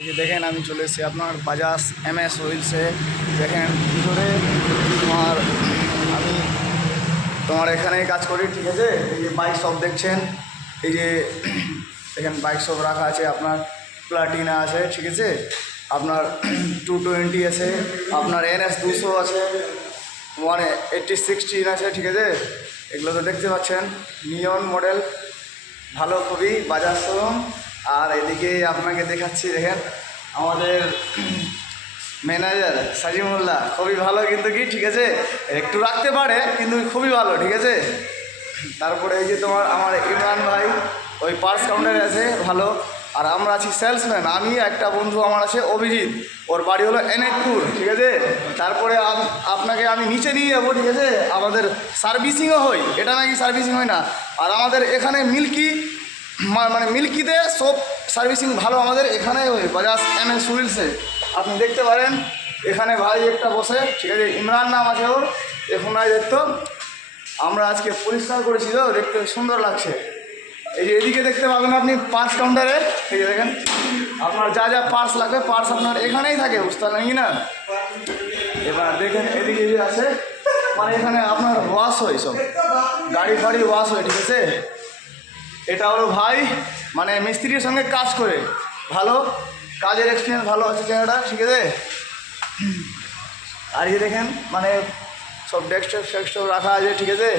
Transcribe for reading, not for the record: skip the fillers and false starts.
এই যে দেখেন আমি চলে এসেছি আপনার বাজাজ MS হুইলসে। দেখেন ভিতরে আমি তোমার এখানেই কাজ করি, ঠিক আছে। এই যে বাইক শপ দেখছেন, এই যে দেখেন বাইক শপ রাখা আছে, আপনার প্লাটিনা আছে, ঠিক আছে, আপনার 220 আছে, আপনার NS 200 আছে, 180-16 আছে, ঠিক আছে। এগুলো তো দেখতে পাচ্ছেন, নিয়ন মডেল, ভালো খুবই বাজাজ শোরুম। আর এদিকে আপনাকে দেখাচ্ছি, দেখেন আমাদের ম্যানেজার সাজিমুল্লাহ খুবই ভালো, কিন্তু কি ঠিক আছে, একটু রাখতে পারে কিন্তু খুবই ভালো, ঠিক আছে। তারপরে এই যে আমার ইমরান ভাই ওই পার্স কাউন্টারে আছে ভালো। আর আমরা আছি সেলসম্যান, আমি একটা বন্ধু আমার আছে অভিজিৎ, ওর বাড়ি হলো এনএকপুর, ঠিক আছে। তারপরে আপনাকে আমি নিচে নিয়ে যাবো, ঠিক আছে। আমাদের সার্ভিসিংও হয়, এটা নাকি সার্ভিসিং হয় না। আর আমাদের এখানে মানে মিল্কিতে সব সার্ভিসিং ভালো আমাদের এখানে হয়, বাজাজ MS হুইলসে আপনি দেখতে পারেন। এখানে ভাই একটা বসে, ঠিক আছে, ইমরান নাম আছে ওর। এখন দেখতো আমরা আজকে পরিষ্কার করেছি তো, দেখতে সুন্দর লাগছে। এই যে এদিকে দেখতে পাবেন আপনি পার্স কাউন্টারে, এই যে দেখেন আপনার যা যা পার্স লাগবে, পার্স আপনার এখানেই থাকে, বুঝতে পারলেন কি না। এবার দেখেন এদিকে যে আছে, মানে এখানে আপনার ওয়াশ হয়, সব গাড়ি ফাড়ি ওয়াশ হয়, ঠিক আছে। এটা হলো ভাই, মানে মিস্ত্রির সঙ্গে কাজ করে ভালো, কাজের এক্সপিরিয়েন্স ভালো আছে জায়গাটা, ঠিক আছে। আর এই দেখেন মানে সব ডেস্কটপ ফেস্কটপ রাখা আছে, ঠিক আছে।